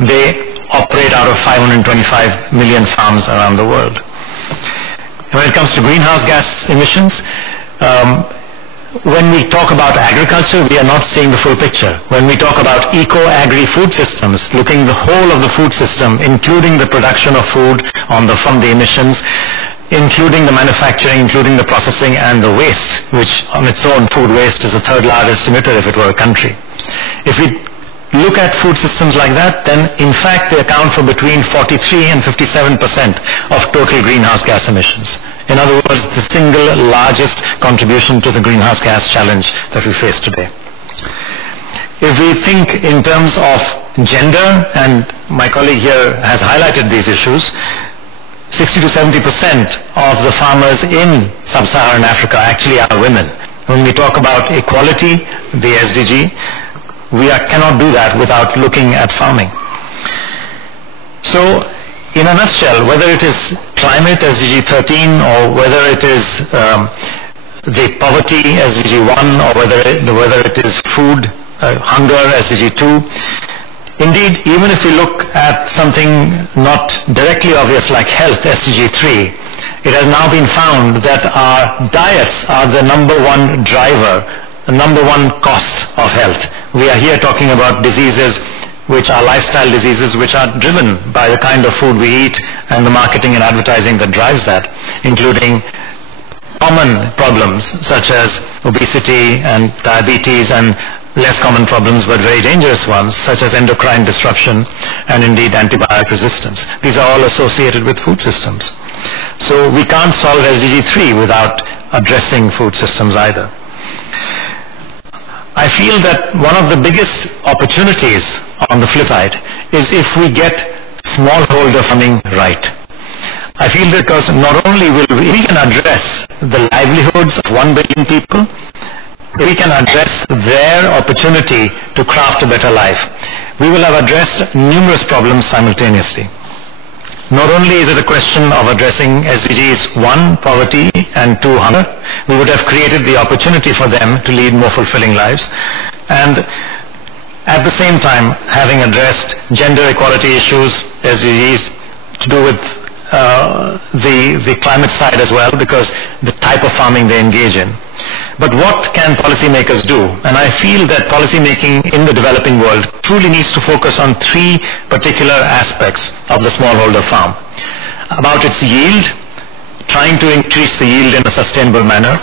They operate out of 525 million farms around the world. When it comes to greenhouse gas emissions, when we talk about agriculture, we are not seeing the full picture. When we talk about eco-agri food systems, looking the whole of the food system, including the production of food from the emissions, including the manufacturing, including the processing and the waste, which on its own, food waste is the third largest emitter if it were a country. If we look at food systems like that, then in fact they account for between 43 and 57% of total greenhouse gas emissions. In other words, the single largest contribution to the greenhouse gas challenge that we face today. If we think in terms of gender, and my colleague here has highlighted these issues, 60 to 70% of the farmers in sub-Saharan Africa actually are women. When we talk about equality, the SDG, we cannot do that without looking at farming. So, in a nutshell, whether it is climate, SDG 13, or whether it is the poverty, SDG 1, or whether it is food, hunger, SDG 2, indeed, even if we look at something not directly obvious like health, SDG 3, it has now been found that our diets are the number one driver, the number one cost of health. We are here talking about diseases which are lifestyle diseases which are driven by the kind of food we eat and the marketing and advertising that drives that, including common problems such as obesity and diabetes, and less common problems but very dangerous ones such as endocrine disruption and indeed antibiotic resistance. These are all associated with food systems. So we can't solve SDG 3 without addressing food systems either. I feel that one of the biggest opportunities on the flip side is if we get smallholder farming right. I feel because not only will we can address the livelihoods of 1 billion people, we can address their opportunity to craft a better life. We will have addressed numerous problems simultaneously. Not only is it a question of addressing SDGs 1, poverty, and 2, hunger, we would have created the opportunity for them to lead more fulfilling lives. And at the same time, having addressed gender equality issues, SDGs, to do with the climate side as well, because the type of farming they engage in. But what can policymakers do? And I feel that policymaking in the developing world truly needs to focus on 3 particular aspects of the smallholder farm. About its yield, trying to increase the yield in a sustainable manner.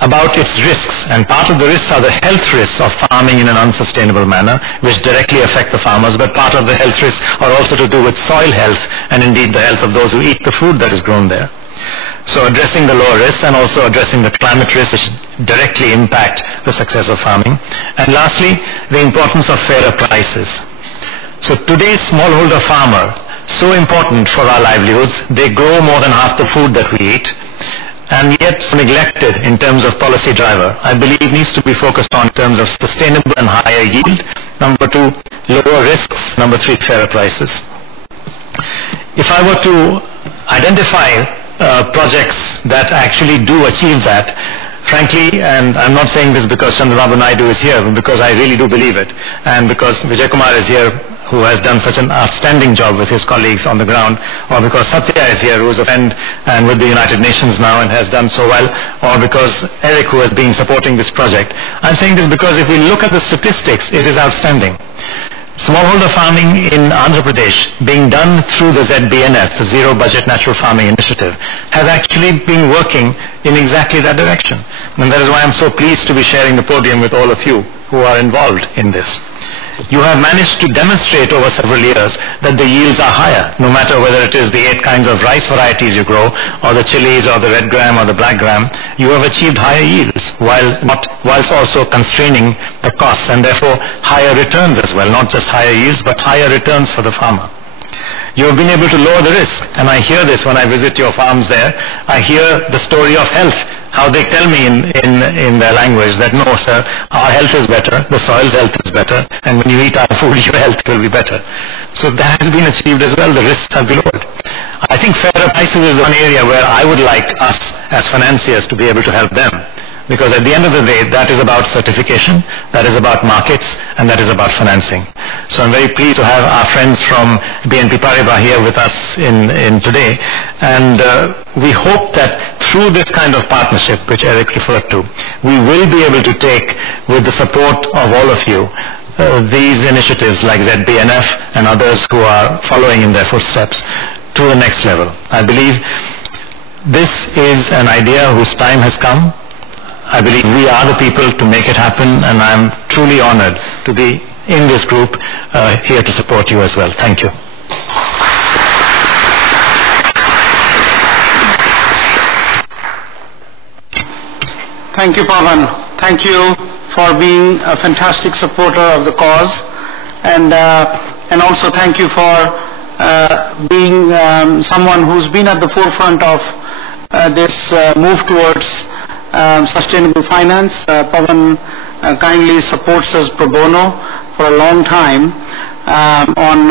About its risks, and part of the risks are the health risks of farming in an unsustainable manner, which directly affect the farmers, but part of the health risks are also to do with soil health and indeed the health of those who eat the food that is grown there. So addressing the lower risks and also addressing the climate risks which directly impact the success of farming. And lastly, the importance of fairer prices. So today's smallholder farmer, so important for our livelihoods, they grow more than half the food that we eat, and yet neglected in terms of policy driver. I believe needs to be focused on in terms of sustainable and higher yield. Number 2, lower risks. Number 3, fairer prices. If I were to identify projects that actually do achieve that, frankly, and I'm not saying this because Chandrababu Naidu is here, but because I really do believe it, and because Vijay Kumar is here, who has done such an outstanding job with his colleagues on the ground, or because Satya is here, who is a friend and with the United Nations now and has done so well, or because Eric, who has been supporting this project. I'm saying this because if we look at the statistics, it is outstanding. Smallholder farming in Andhra Pradesh, being done through the ZBNF, the Zero Budget Natural Farming Initiative, has actually been working in exactly that direction. And that is why I'm so pleased to be sharing the podium with all of you who are involved in this. You have managed to demonstrate over several years that the yields are higher, no matter whether it is the 8 kinds of rice varieties you grow, or the chilies, or the red gram, or the black gram. You have achieved higher yields, whilst also constraining the costs, and therefore higher returns as well, not just higher yields, but higher returns for the farmer. You have been able to lower the risk, and I hear this when I visit your farms there. I hear the story of health, how they tell me in their language that no sir, our health is better, the soil's health is better, and when you eat our food, your health will be better. So that has been achieved as well, the risks have been lowered. I think fairer prices is one area where I would like us as financiers to be able to help them. Because at the end of the day, that is about certification, that is about markets, and that is about financing. So I'm very pleased to have our friends from BNP Paribas here with us in today. And we hope that through this kind of partnership, which Eric referred to, we will be able to take, with the support of all of you, these initiatives like ZBNF and others who are following in their footsteps to the next level. I believe this is an idea whose time has come. I believe we are the people to make it happen, and I'm truly honored to be in this group here to support you as well. Thank you. Thank you, Pavan. Thank you for being a fantastic supporter of the cause, and also thank you for being someone who's been at the forefront of this move towards sustainable finance. Pavan kindly supports us pro bono for a long time on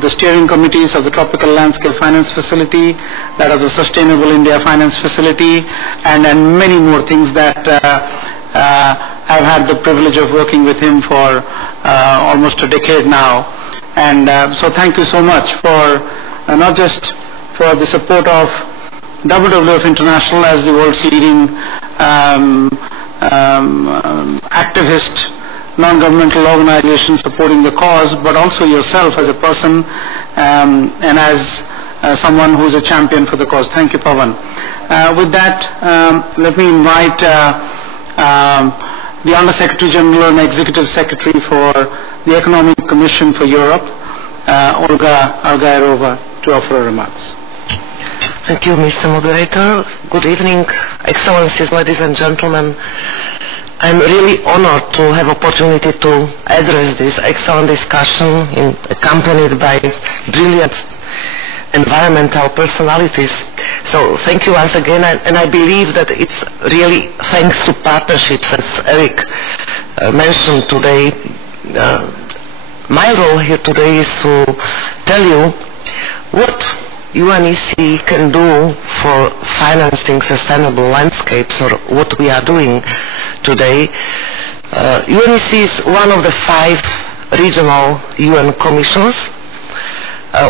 the steering committees of the Tropical Landscape Finance Facility, that of the Sustainable India Finance Facility, and many more things that I've had the privilege of working with him for almost a decade now. And so thank you so much for not just for the support of WWF International as the world's leading activist non-governmental organization supporting the cause, but also yourself as a person and as someone who's a champion for the cause. Thank you, Pavan. With that, let me invite the Under Secretary General and Executive Secretary for the Economic Commission for Europe, Olga Argairova, to offer her remarks. Thank you, Mr. Moderator. Good evening, Excellencies, ladies and gentlemen. I'm really honored to have opportunity to address this excellent discussion accompanied by brilliant environmental personalities. So thank you once again, and I believe that it's really thanks to partnerships, as Eric mentioned today. My role here today is to tell you what UNEC can do for financing sustainable landscapes, or what we are doing today. UNEC is one of the 5 regional UN commissions.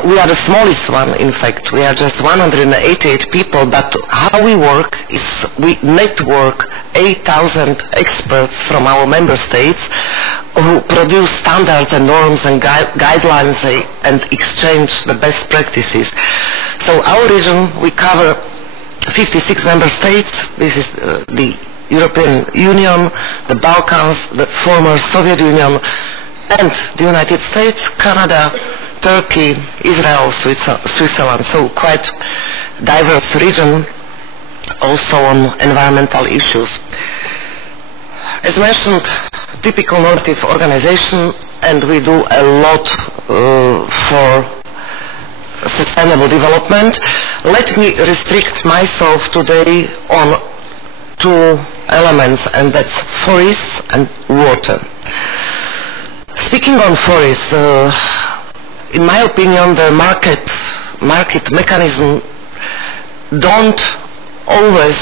We are the smallest one, in fact. We are just 188 people, but how we work is we network 8,000 experts from our member states who produce standards and norms and guidelines and exchange the best practices. So our region, we cover 56 member states. This is the European Union, the Balkans, the former Soviet Union, and the United States, Canada, Turkey, Israel, Switzerland. So quite diverse region, also on environmental issues. As mentioned, typical normative organization, and we do a lot for sustainable development. Let me restrict myself today on 2 elements, and that's forests and water. Speaking on forests, in my opinion, the market mechanism don't always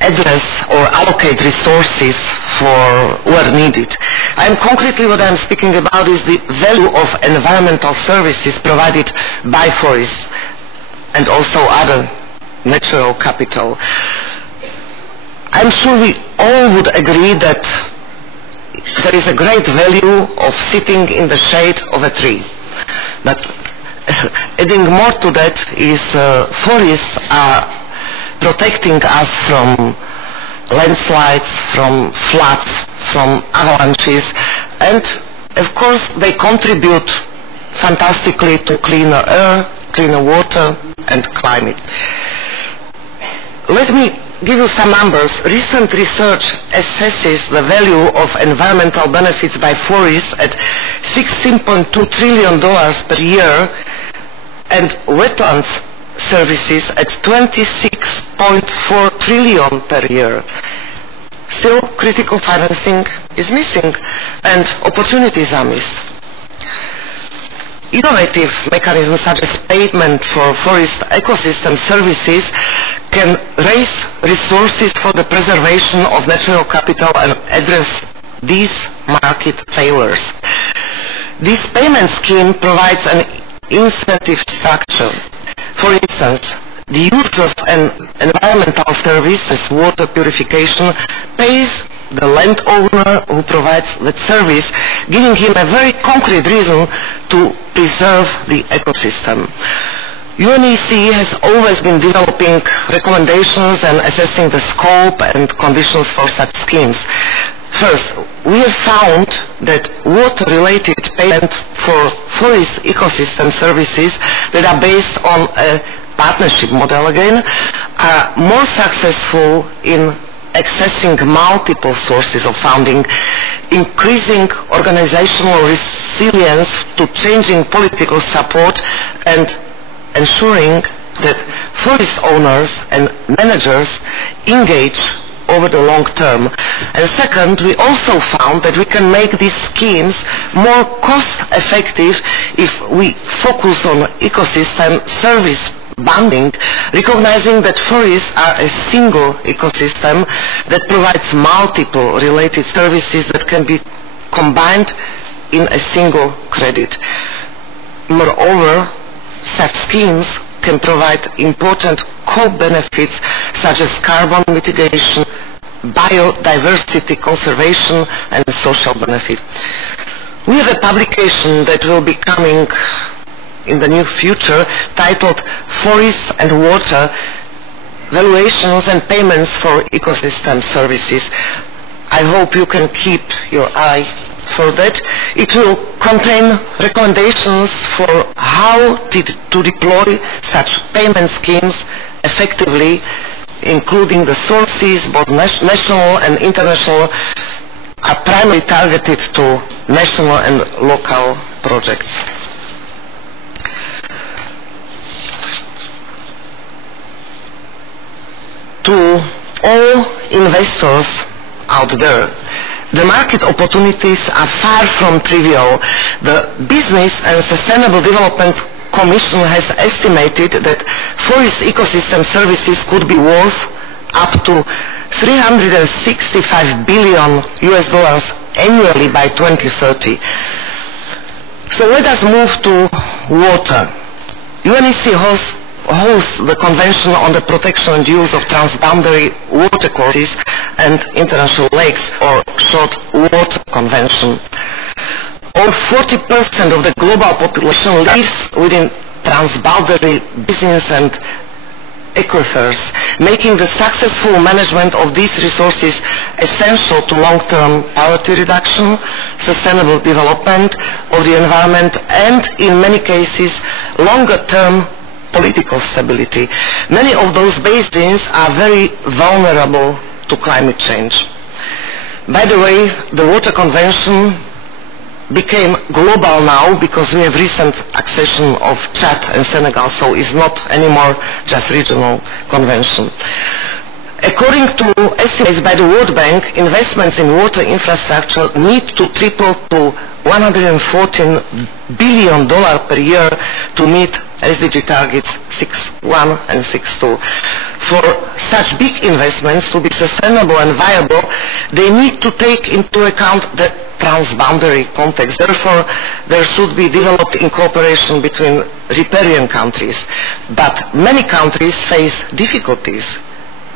address or allocate resources for where needed. Concretely what I'm speaking about is the value of environmental services provided by forests and also other natural capital. I'm sure we all would agree that there is a great value of sitting in the shade of a tree. But adding more to that is forests are protecting us from landslides, from floods, from avalanches, and of course they contribute fantastically to cleaner air, cleaner water and climate. Let me give you some numbers. Recent research assesses the value of environmental benefits by forests at $16.2 trillion per year and wetlands services at $26.4 trillion per year. Still, critical financing is missing and opportunities are missed. Innovative mechanisms such as payment for forest ecosystem services can raise resources for the preservation of natural capital and address these market failures. This payment scheme provides an incentive structure. For instance, the use of an environmental service as water purification pays the landowner who provides that service, giving him a very concrete reason to preserve the ecosystem. UNEC has always been developing recommendations and assessing the scope and conditions for such schemes. First, we have found that water-related payment for forest ecosystem services that are based on a partnership model again are more successful in accessing multiple sources of funding, increasing organizational resilience to changing political support, and ensuring that forest owners and managers engage over the long term. And second, we also found that we can make these schemes more cost-effective if we focus on ecosystem service bundling, recognizing that forests are a single ecosystem that provides multiple related services that can be combined in a single credit. Moreover, such schemes can provide important co-benefits such as carbon mitigation, biodiversity conservation, and social benefit. We have a publication that will be coming in the near future titled Forests and Water, Valuations and Payments for Ecosystem Services. I hope you can keep your eye for that. It will contain recommendations for how to deploy such payment schemes effectively, including the sources, both national and international, are primarily targeted to national and local projects. To all investors out there, the market opportunities are far from trivial. The Business and Sustainable Development Commission has estimated that forest ecosystem services could be worth up to $365 billion annually by 2030. So let us move to water. UNEC hosts the Convention on the Protection and Use of Transboundary Watercourses and International Lakes, or short Water Convention. Over 40% of the global population lives within transboundary basins and aquifers, making the successful management of these resources essential to long-term poverty reduction, sustainable development of the environment, and in many cases, longer-term political stability. Many of those basins are very vulnerable to climate change. By the way, the Water Convention became global now because we have recent accession of Chad and Senegal, so it's not anymore just regional convention. According to estimates by the World Bank, investments in water infrastructure need to triple to $114 billion per year to meet SDG targets 6.1 and 6.2. For such big investments to be sustainable and viable, they need to take into account the transboundary context. Therefore, there should be developed in cooperation between riparian countries. But many countries face difficulties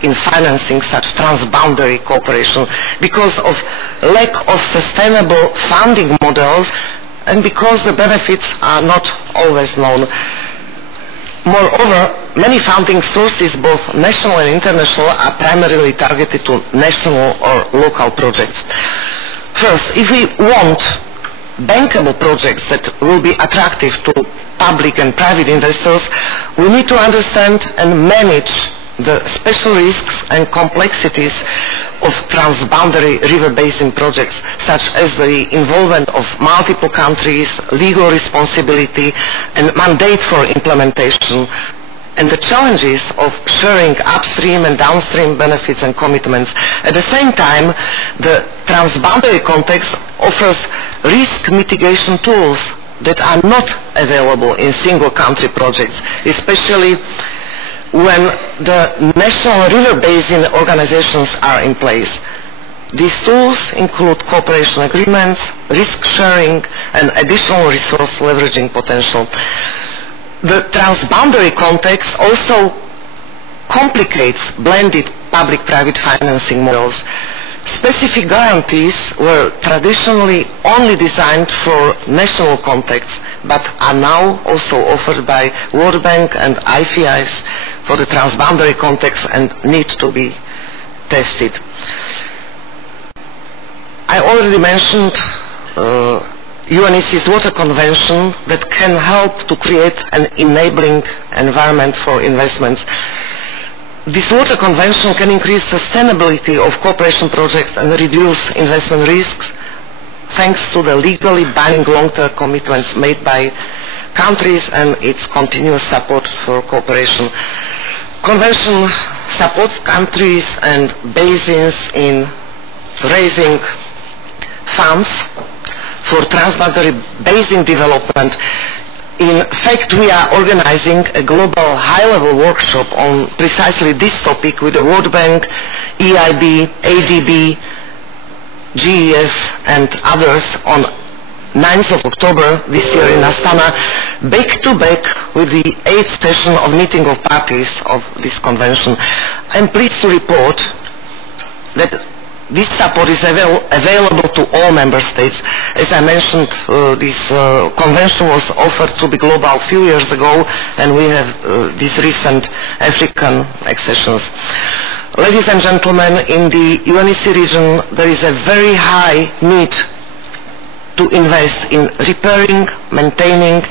in financing such transboundary cooperation because of lack of sustainable funding models and because the benefits are not always known. Moreover, many funding sources, both national and international, are primarily targeted to national or local projects. First, if we want bankable projects that will be attractive to public and private investors, we need to understand and manage the special risks and complexities of transboundary river basin projects, such as the involvement of multiple countries, legal responsibility, and mandate for implementation, and the challenges of sharing upstream and downstream benefits and commitments. At the same time, the transboundary context offers risk mitigation tools that are not available in single country projects, especially when the national river basin organizations are in place. These tools include cooperation agreements, risk sharing, and additional resource leveraging potential. The transboundary context also complicates blended public-private financing models. Specific guarantees were traditionally only designed for national contexts, but are now also offered by World Bank and IFIs for the transboundary context and need to be tested. I already mentioned UNEC's Water Convention that can help to create an enabling environment for investments. This Water Convention can increase sustainability of cooperation projects and reduce investment risks thanks to the legally binding long-term commitments made by countries and its continuous support for cooperation. Convention supports countries and basins in raising funds for transboundary basin development. In fact, we are organizing a global high-level workshop on precisely this topic with the World Bank, EIB, ADB, GEF, and others on 9th of October this year in Astana, back-to-back with the 8th session of meeting of parties of this convention. I'm pleased to report that this support is available to all member states. As I mentioned, this convention was offered to be global a few years ago, and we have these recent African accessions. Ladies and gentlemen, in the UNEC region, there is a very high need to invest in repairing, maintaining,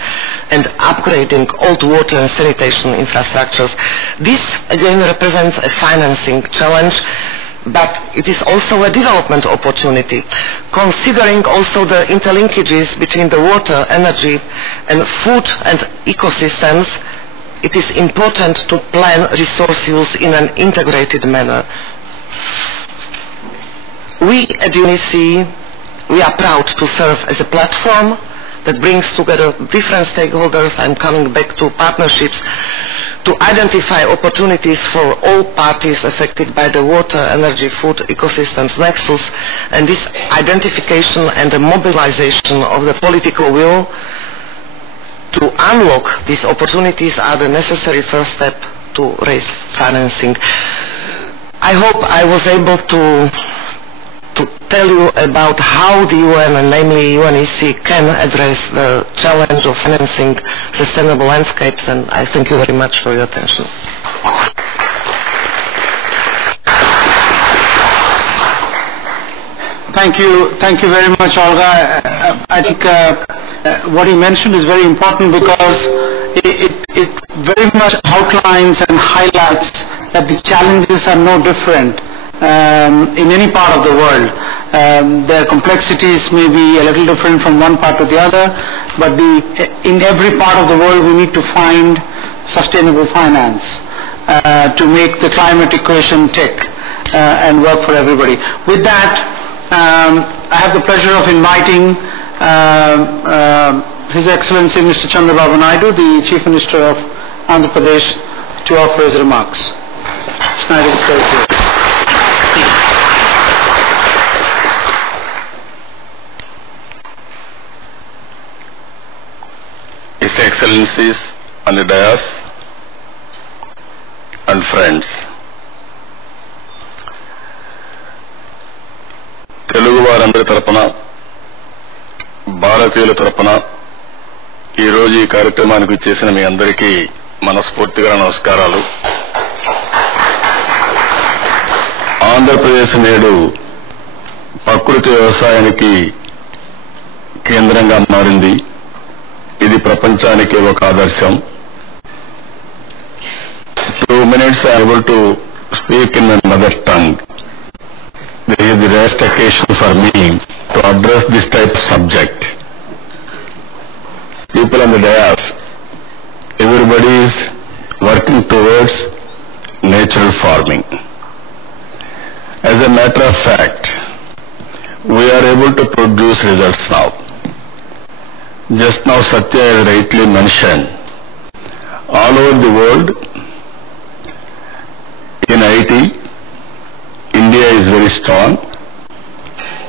and upgrading old water and sanitation infrastructures. This, again, represents a financing challenge, but it is also a development opportunity. Considering also the interlinkages between the water, energy, and food and ecosystems, it is important to plan resource use in an integrated manner. We at UNEC, we are proud to serve as a platform that brings together different stakeholders. I'm coming back to partnerships to identify opportunities for all parties affected by the water, energy, food, ecosystems nexus, and this identification and the mobilization of the political will to unlock these opportunities are the necessary first step to raise financing. I hope I was able to tell you about how the UN, and namely UNEC, can address the challenge of financing sustainable landscapes, and I thank you very much for your attention. Thank you very much, Olga. I think what you mentioned is very important because it very much outlines and highlights that the challenges are no different in any part of the world. Their complexities may be a little different from one part to the other, but in every part of the world we need to find sustainable finance to make the climate equation tick and work for everybody. With that, I have the pleasure of inviting His Excellency Mr. Chandrababu Naidu, the Chief Minister of Andhra Pradesh, to offer his remarks. His Excellencies on the dais and friends, Telugu వారందరి తరపున, భారతీయుల తరపున ఈరోజు ఈ కార్యక్రమానికి చేసిన మీ అందరికీ మనస్ఫూర్తిగా నమస్కారాలు. ఆంధ్రప్రదేశ్ నేడు ప్రకృతి వ్యవసాయానికి కేంద్రంగా మారింది. ఇది ప్రపంచానికి ఒక ఆదర్శం. 2 minutes I am able to speak in my mother tongue. This is the rarest occasion for me to address this type of subject. People on the dais, everybody is working towards natural farming. As a matter of fact, we are able to produce results now. Just now Satya has rightly mentioned, all over the world In IT, India is very strong.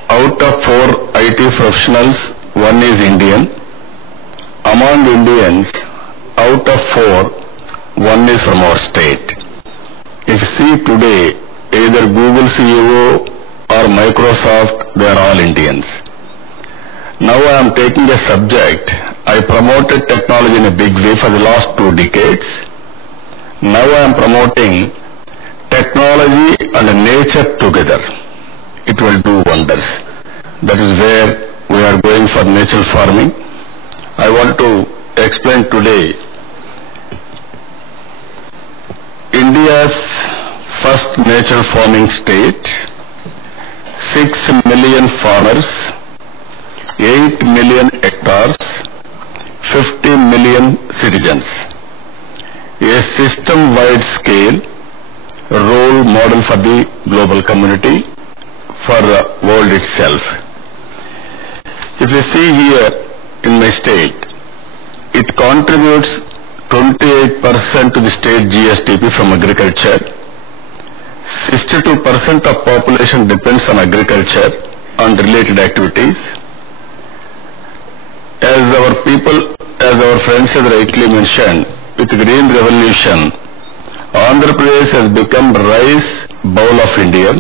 Out of 4 IT professionals, 1 is Indian. Among Indians, out of 4, 1 is from our state. If you see today, either Google CEO or Microsoft, they are all Indians. Now I am taking a subject. I promoted technology in a big way for the last 2 decades. Now I am promoting technology and nature together. It will do wonders. That is where we are going for natural farming. I want to explain today India's first natural farming state, 6 million farmers, 8 million hectares, 50 million citizens. A system-wide scale role model for the global community, for the world itself. If you see here in my state, it contributes 28% to the state GSDP from agriculture. 62% of population depends on agriculture and related activities. As our friends have rightly mentioned, with Green Revolution, Andhra Pradesh has become rice bowl of India.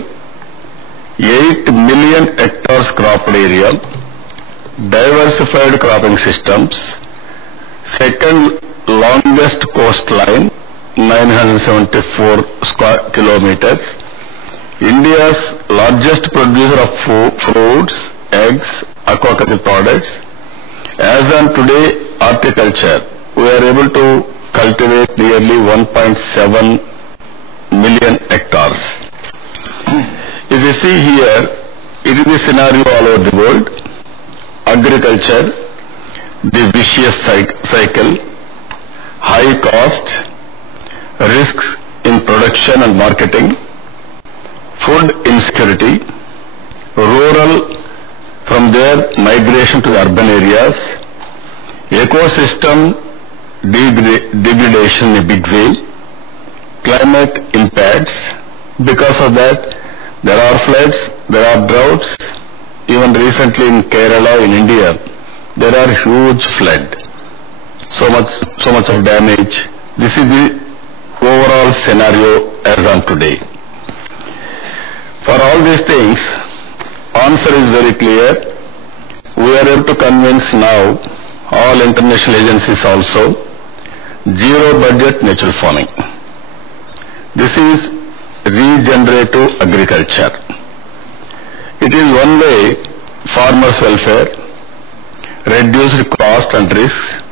8 million hectares crop area, diversified cropping systems, second longest coastline, 974 square kilometers, India's largest producer of fruits, eggs, aquaculture products. As on today, horticulture, we are able to cultivate nearly 1.7 million hectares. If you see here, it is the scenario all over the world. Agriculture, the vicious cycle, high cost, risks in production and marketing, food insecurity, rural, from there migration to the urban areas, ecosystem degradation in a big way, climate impacts. Because of that, there are floods, there are droughts. Even recently in Kerala, in India, there are huge flood. So much of damage. This is the overall scenario as on today. For all these things, answer is very clear. We are able to convince now all international agencies also, zero budget natural farming. This is regenerative agriculture. It is one way farmers' welfare, reduced cost and risks,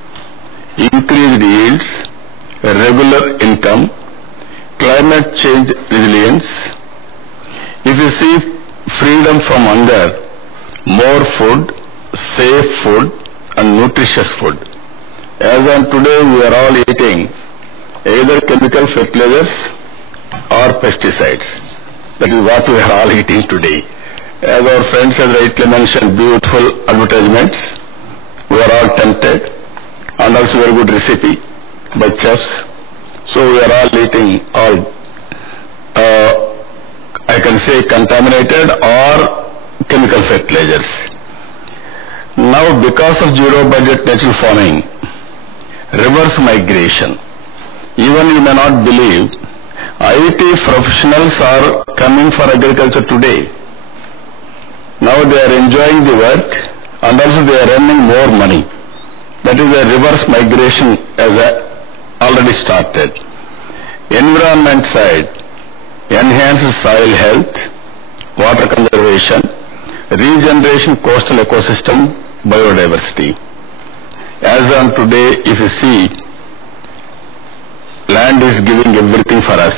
increased yields, regular income, climate change resilience. If you see freedom from hunger, more food, safe food and nutritious food. As on today, we are all eating either chemical fertilizers or pesticides. That is what we are all eating today. As our friends have rightly mentioned, beautiful advertisements, we are all tempted, and also very good recipe by chefs. So we are all eating all, I can say, contaminated or chemical fertilizers. Now, because of zero budget natural farming, reverse migration, even you may not believe, IT professionals are coming for agriculture today. Now they are enjoying the work and also they are earning more money. That is a reverse migration as already started. Environment side, enhanced soil health, water conservation, regeneration coastal ecosystem, biodiversity. As on today, if you see, land is giving everything for us.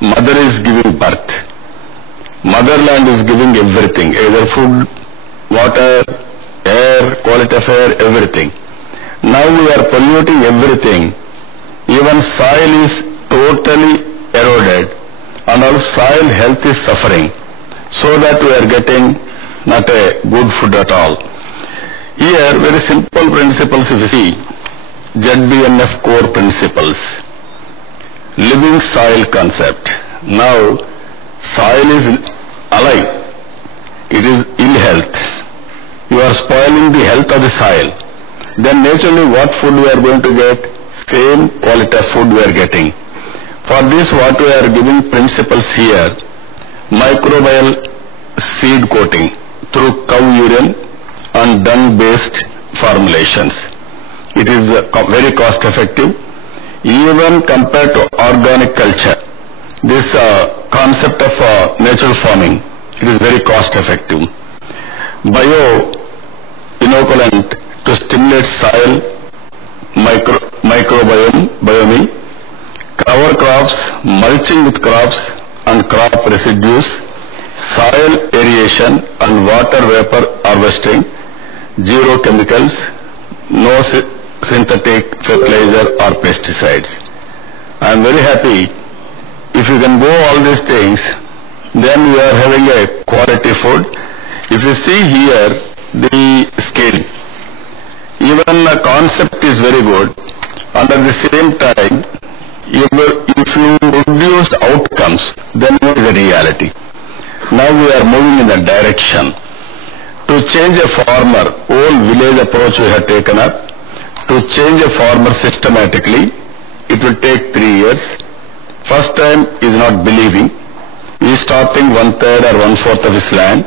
Mother is giving birth. Motherland is giving everything, either food, water, air, quality of air, everything. Now we are polluting everything. Even soil is totally eroded and our soil health is suffering. So that we are getting not a good food at all. Here, very simple principles if you see, ZBNF core principles. living soil concept. Now, soil is alive. It is ill health. You are spoiling the health of the soil. Then naturally what food we are going to get? Same quality of food we are getting. For this what we are giving principles here, microbial seed coating through cow urine and dung based formulations. It is very cost effective. Even compared to organic culture, this concept of natural farming, it is very cost effective. Bio inoculant to stimulate soil microbiome, cover crops, mulching with crops and crop residues, soil aeration and water vapor harvesting, zero chemicals, no synthetic fertilizer or pesticides. I am very happy. If you can go all these things, then we are having a quality food. If you see here the scale, even the concept is very good, and at the same time, if you produce outcomes, then it is a reality. Now we are moving in that direction. To change a farmer, whole village approach we have taken up. To change a farmer systematically, it will take 3 years. First time is not believing. He is stopping 1/3 or 1/4 of his land.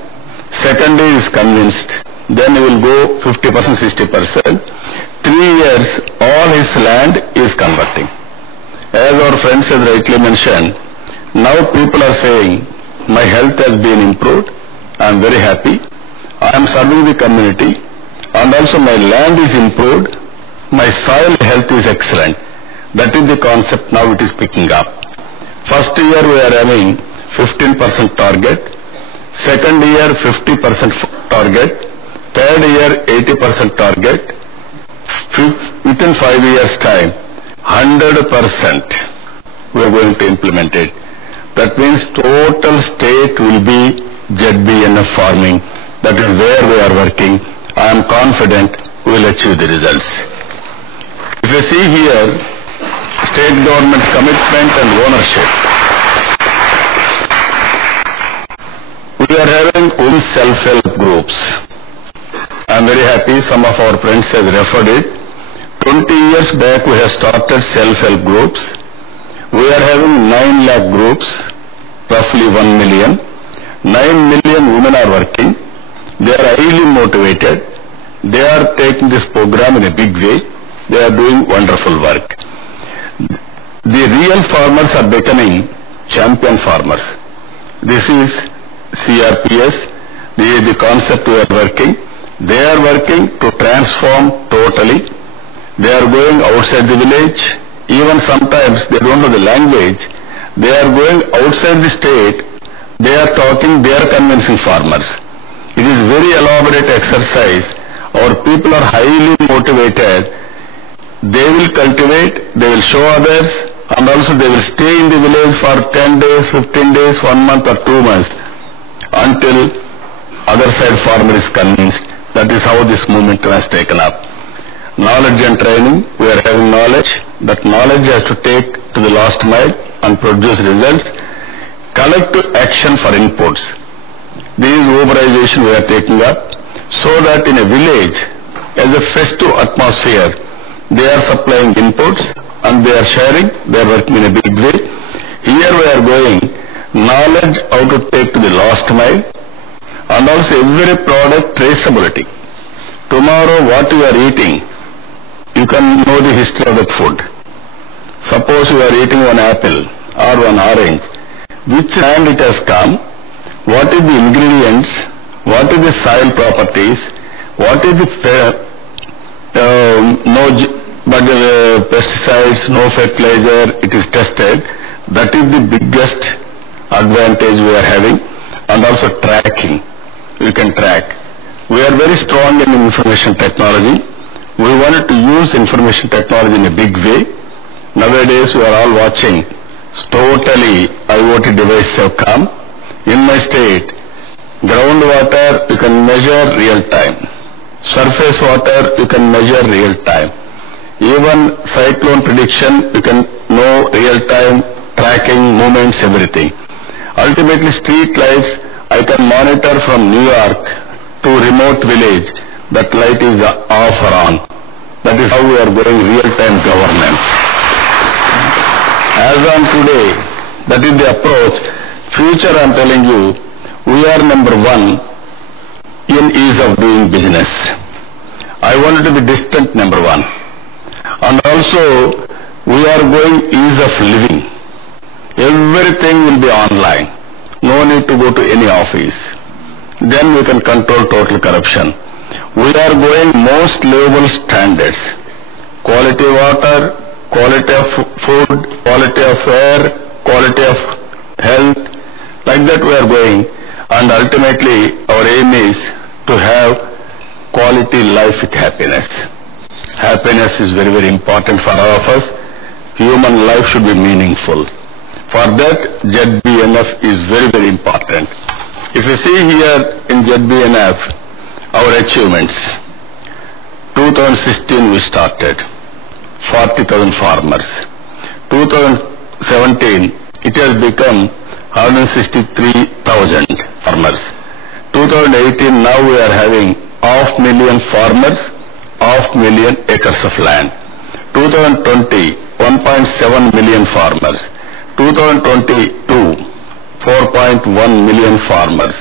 Second day is convinced. Then he will go 50%, 60%. 3 years, all his land is converting. As our friends has rightly mentioned, now people are saying, my health has been improved. I am very happy. I am serving the community. And also my land is improved. My soil health is excellent. That is the concept. Now it is picking up. First year we are having 15% target. Second year 50% target. Third year 80% target. Within 5 years time 100% we are going to implement it. That means total state will be ZBNF farming. That is where we are working. I am confident we will achieve the results. If you see here, state government commitment and ownership. We are having own self-help groups. I am very happy some of our friends have referred it. 20 years back we have started self-help groups. We are having 9 lakh groups, roughly 1 million. 9 million women are working. They are highly motivated. They are taking this program in a big way. They are doing wonderful work. The real farmers are becoming champion farmers. This is CRPS. This is the concept we are working. They are working to transform totally. They are going outside the village. Even sometimes they don't know the language. They are going outside the state. They are talking, they are convincing farmers. It is very elaborate exercise. Our people are highly motivated. They will cultivate, they will show others, and also they will stay in the village for 10 days, 15 days, 1 month or 2 months until other side farmer is convinced. That is how this movement was taken up. Knowledge and training, we are having knowledge. That knowledge has to take to the last mile and produce results. Collective action for inputs. This is urbanization we are taking up, so that in a village, as a festive atmosphere, they are supplying inputs and they are sharing, they are working in a big way. Here we are going, knowledge how to take to the last mile, and also every product traceability. Tomorrow what you are eating, you can know the history of that food. Suppose you are eating one apple or one orange, which land it has come, what is the ingredients, what is the soil properties, what is the pesticides, no fertilizer, it is tested. That is the biggest advantage we are having. And also tracking, we can track. We are very strong in information technology. We wanted to use information technology in a big way. Nowadays we are all watching, totally IoT devices have come. In my state, groundwater you can measure real time. Surface water you can measure real time. Even cyclone prediction you can no real-time tracking, movements, everything. Ultimately, street lights, I can monitor from New York to remote village, that light is off or on. That is how we are going real-time governance. As on today, that is the approach. Future, I am telling you, we are number one in ease of doing business. I wanted to be distant number one. And also, we are going ease of living. Everything will be online. No need to go to any office. Then we can control total corruption. We are going most livable standards. Quality water, quality of food, quality of air, quality of health. Like that we are going. And ultimately our aim is to have quality life with happiness. Happiness is very, very important for all of us. Human life should be meaningful. For that, ZBNF is very, very important. If you see here in ZBNF, our achievements, 2016 we started, 40,000 farmers. 2017, it has become 163,000 farmers. 2018, now we are having 500,000 farmers, 500,000 acres of land. 2020, 1.7 million farmers. 2022, 4.1 million farmers.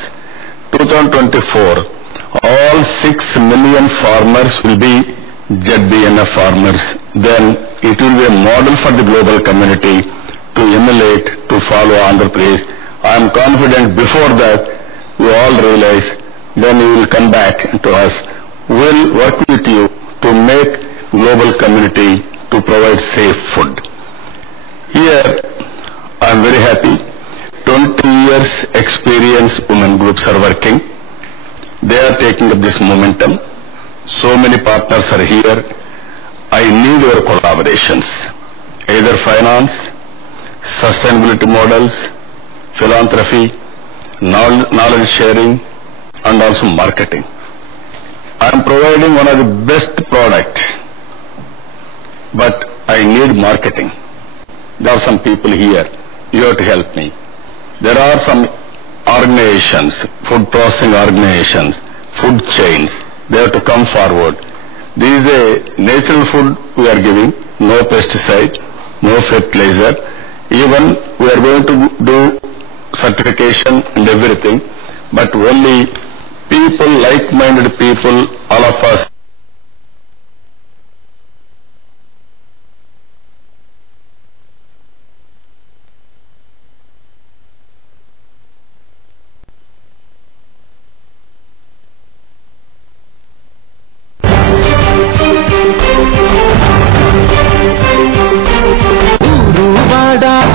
2024, all 6 million farmers will be ZBNF farmers. Then it will be a model for the global community to emulate, to follow Andhra Pradesh. I am confident before that you all realize, then you will come back to us. We will work with you to make global community to provide safe food. Here, I am very happy. 20 years experience women groups are working. They are taking up this momentum. So many partners are here. I need your collaborations. Either finance, sustainability models, philanthropy, knowledge sharing, and also marketing. I am providing one of the best products, but I need marketing. There are some people here. You have to help me. There are some organizations, food processing organizations, food chains. They have to come forward. This is a natural food we are giving, no pesticide, no fertilizer. Even we are going to do certification and everything, but only people, like-minded people, all of us.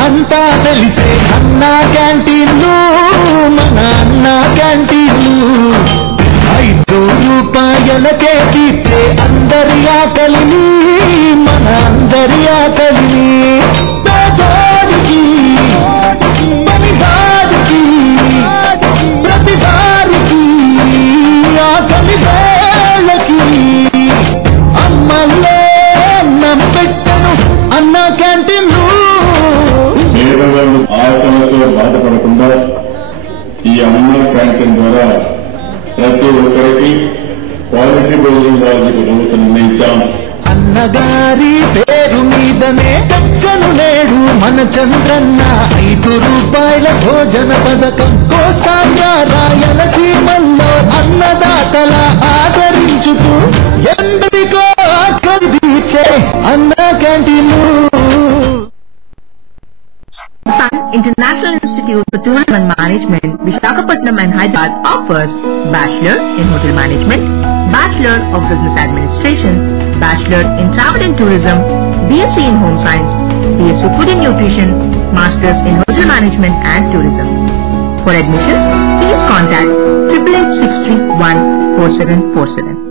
అంతా తెలిసే అన్నా క్యాంటీన్లు, మన అన్నా క్యాంటీన్లు. 5 రూపాయలకే తీర్చే అందరి ఆకలిని, మన అందరి ఆకలిని. పేదోడికి, పనివాడికి, ప్రతివారికి, ఆకలి వేళకి అమ్మల్లే అన్నం పెట్టను అన్నా క్యాంటీన్లు. పేదవాళ్ళు ఆకలితో బాధపడకుండా ఈ అన్న క్యాంటీన్ ద్వారా ప్రతి ఒక్కరికి క్వాలిటీ భోజనం వాళ్ళకి ప్రభుత్వం నిర్ణయించాం. అన్నగారి పేరు మీదనే చచ్చను నేడు మన చంద్రన్న. 5 రూపాయల భోజన పథకం కోస్తాంధ్ర రాయలసీమల్లో అన్నదాతల ఆదరించుతూ ఎందరికో ఆకలి తీర్చే అన్న క్యాంటీన్లు. Sun International Institute for Tourism and Management, Visakhapatnam and Hyderabad offers Bachelor in Hotel Management, Bachelor of Business Administration, Bachelor in Travel and Tourism, BSc in Home Science, BSc Food and Nutrition, Masters in Hotel Management and Tourism. For admissions, please contact 8886314747.